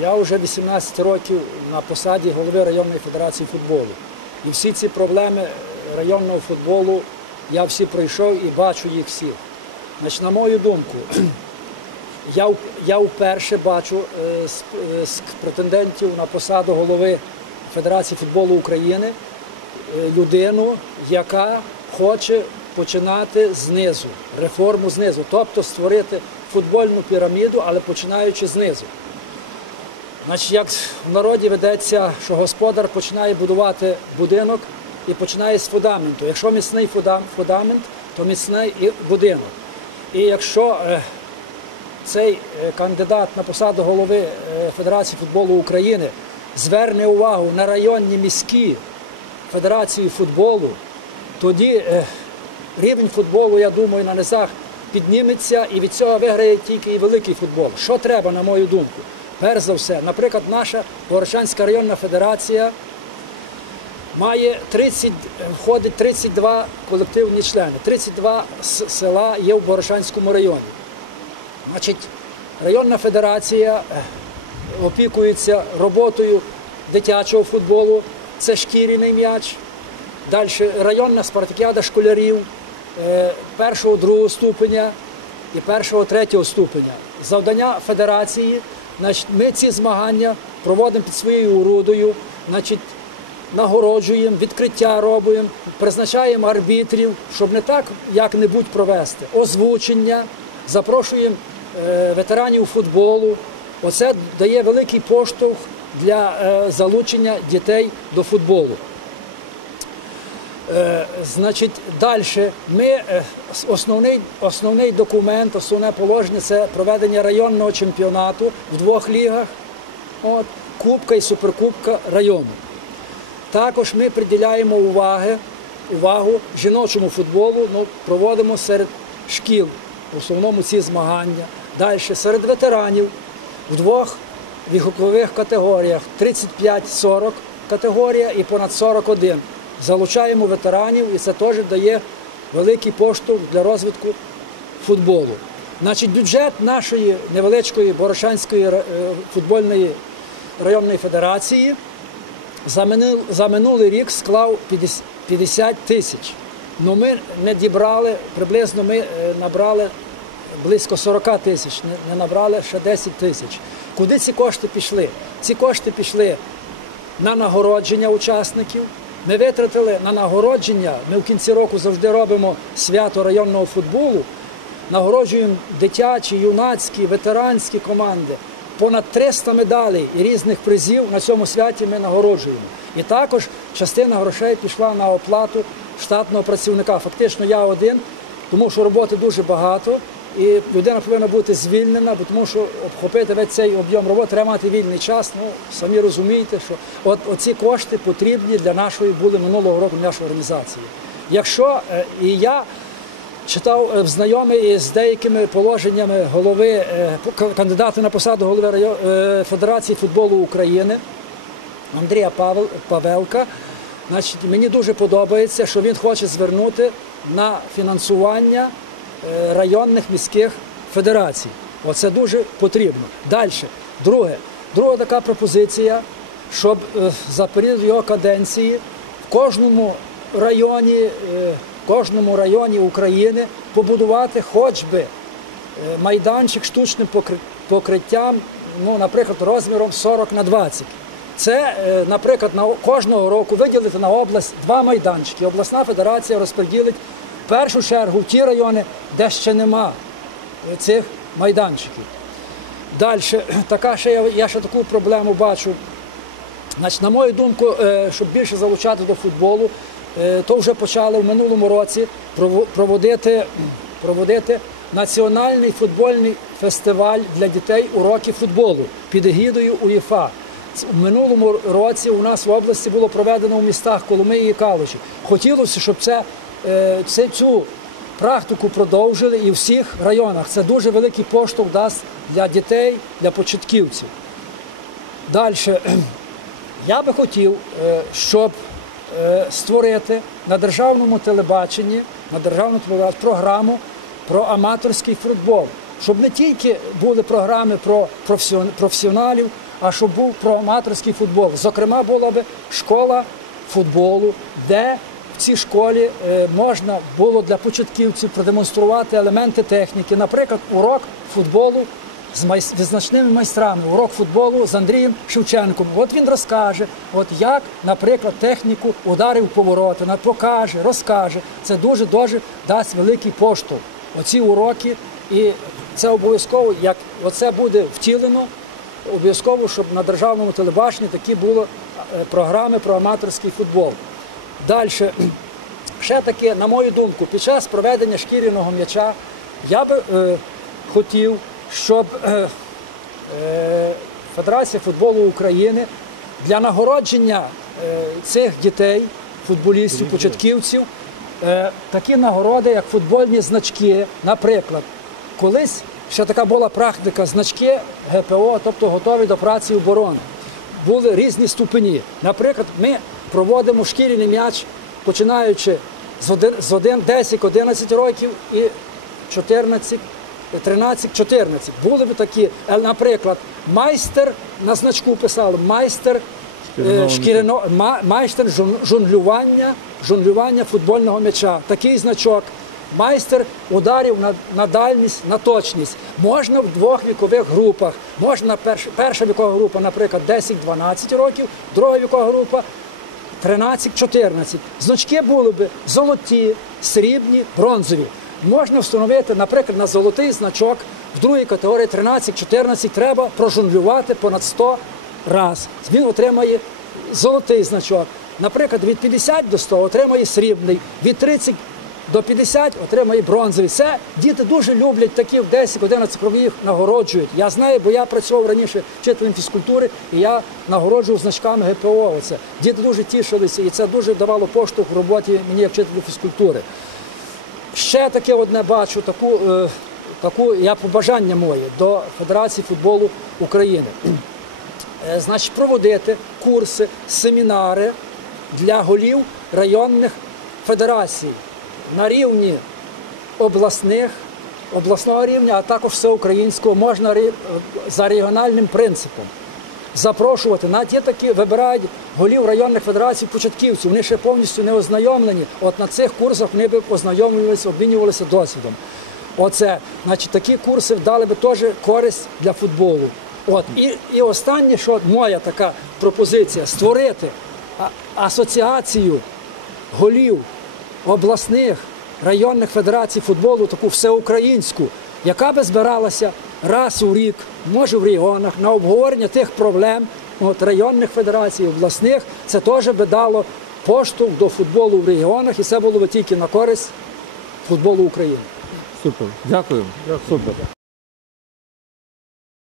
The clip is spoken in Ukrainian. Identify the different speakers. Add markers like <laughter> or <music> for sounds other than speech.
Speaker 1: Я вже 18 років на посаді голови районної федерації футболу. І всі ці проблеми районного футболу я всі пройшов і бачу їх всі. Значить, на мою думку, <clears throat> я, я вперше бачу е, з, е, з претендентів на посаду голови Федерації футболу України е, людину, яка хоче починати знизу, реформу знизу, тобто створити футбольну піраміду, але починаючи знизу. Значить, як в народі ведеться, що господар починає будувати будинок і починає з фундаменту. Якщо міцний фундамент, то міцний і будинок. І якщо е, цей е, кандидат на посаду голови е, Федерації футболу України зверне увагу на районні міські федерації футболу, тоді рівень футболу, я думаю, на низах підніметься і від цього виграє тільки і великий футбол. Що треба, на мою думку? Перш за все, наприклад, наша Горочанська районна федерація має 30, входить 32 колективні члени. 32 села є в Борошанському районі. Значить, районна федерація е, опікується роботою дитячого футболу, це шкіряний м'яч. Далі районна спартакіада школярів е, першого, другого ступеня і першого, третього ступеня. Завдання федерації, значить, ми ці змагання проводимо під своєю уродою, значить, нагороджуємо, відкриття робимо, призначаємо арбітрів, щоб не так як-небудь провести. Озвучення, запрошуємо е, ветеранів футболу. Оце дає великий поштовх для е, залучення дітей до футболу. Е, Значить, далі ми е, основний, основний документ, основне положення це проведення районного чемпіонату в двох лігах. От, Кубка і суперкубка району. Також ми приділяємо уваги, увагу жіночому футболу, ну, проводимо серед шкіл, в основному ці змагання. Далі серед ветеранів в двох вікових категоріях 35-40 категорія і понад 41. Залучаємо ветеранів і це теж дає великий поштовх для розвитку футболу. Значить, бюджет нашої невеличкої Борошанської е, футбольної районної федерації за минулий рік склав 50 50 тисяч. Ну ми не дібрали, приблизно ми е, набрали близько 40 тисяч, не набрали ще 10 тисяч. Куди ці кошти пішли? Ці кошти пішли на нагородження учасників. Ми витратили на нагородження. Ми в кінці року завжди робимо свято районного футболу. Нагороджуємо дитячі, юнацькі, ветеранські команди. Понад 300 медалей і різних призів на цьому святі ми нагороджуємо. І також частина грошей пішла на оплату штатного працівника. Фактично я один, тому що роботи дуже багато. І людина повинна бути звільнена, бо тому що обхопити весь цей об'єм роботи треба мати вільний час. Ну самі розумієте, що от оці кошти потрібні для нашої були минулого року нашої організації. Якщо е, і я читав е, знайомий з деякими положеннями голови е, кандидата на посаду голови Федерації футболу України Андрія Павел, Павелка. Значить, мені дуже подобається, що він хоче звернути на фінансування районних міських федерацій. Оце дуже потрібно. Далі. Друге, друга така пропозиція, щоб е, за період його каденції в кожному районі, е, в кожному районі України побудувати хоч би е, майданчик штучним покриттям, ну, наприклад, розміром 40 на 20. Це, е, наприклад, на кожного року виділити на область два майданчики. Обласна федерація розподілить першу чергу в ті райони, де ще нема цих майданчиків. Далі, така ще я, я ще таку проблему бачу. Значить, на мою думку, е, щоб більше залучати до футболу, е, то вже почали в минулому році проводити, проводити національний футбольний фестиваль для дітей уроки футболу під егідою УЄФА. У минулому році у нас в області було проведено в містах Коломиї і Калуші. Хотілося, щоб це цю практику продовжили і в всіх районах. Це дуже великий поштовх дасть для дітей, для початківців. Далі. <clears throat> Я би хотів, е, щоб е, створити на державному телебаченні, на державному телебаченні програму про аматорський футбол, щоб не тільки були програми про професіоналів, а щоб був проаматорський футбол. Зокрема, була б школа футболу, де цій школі е, можна було для початківців продемонструвати елементи техніки. Наприклад, урок футболу з визначними майстрами, урок футболу з Андрієм Шевченком. От він розкаже, от як, наприклад, техніку ударів повороти, покаже, розкаже. Це дуже дуже дасть великий поштовх. Оці уроки, і це обов'язково, як оце буде втілено, обов'язково, щоб на державному телебаченні такі були е, програми про аматорський футбол. Далі, ще таке, на мою думку, під час проведення шкіряного м'яча я би е, хотів, щоб е, е, Федерація футболу України для нагородження е, цих дітей, футболістів, початківців, е, такі нагороди, як футбольні значки, наприклад, колись ще така була практика значки ГПО, тобто готові до праці оборони. Були різні ступені. Наприклад, ми проводимо шкіряний м'яч, починаючи з один- 10-11 років і 14, 13, 14. Були б такі, е, наприклад, майстер на значку писали, майстер е, шкіряно, майстер жонглювання, жонглювання футбольного м'яча. Такий значок. Майстер ударів на, на дальність, на точність. Можна в двох вікових групах. Можна перш, перша вікова група, наприклад, 10-12 років, друга вікова група 13-14. Значки були б золоті, срібні, бронзові. Можна встановити, наприклад, на золотий значок в другій категорії 13-14 треба прожонглювати понад 100 раз. Він отримає золотий значок. Наприклад, від 50 до 100 отримає срібний, від 30 до 50 отримає бронзовий. Це діти дуже люблять такі в 10-11 років їх нагороджують. Я знаю, бо я працював раніше вчителем фізкультури, і я нагороджував значками ГПО. Оце. Діти дуже тішилися, і це дуже давало поштовх в роботі мені як вчителю фізкультури. Ще таке одне бачу, таку, е, таку я побажання моє до Федерації футболу України. <clears throat> Е, Значить, проводити курси, семінари для голів районних федерацій на рівні обласних, обласного рівня, а також всеукраїнського, можна за регіональним принципом. Запрошувати, навіть є такі, вибирають голів районних федерацій початківців, вони ще повністю не ознайомлені. От на цих курсах вони б ознайомлювалися, обмінювалися досвідом. Оце, значить, такі курси дали би теж користь для футболу. От і, і останнє, що моя така пропозиція створити асоціацію голів обласних районних федерацій футболу, таку всеукраїнську, яка би збиралася раз у рік, може в регіонах, на обговорення тих проблем от, районних федерацій, обласних, це теж би дало поштовх до футболу в регіонах, і це було би тільки на користь футболу України.
Speaker 2: Супер. Дякую. Супер.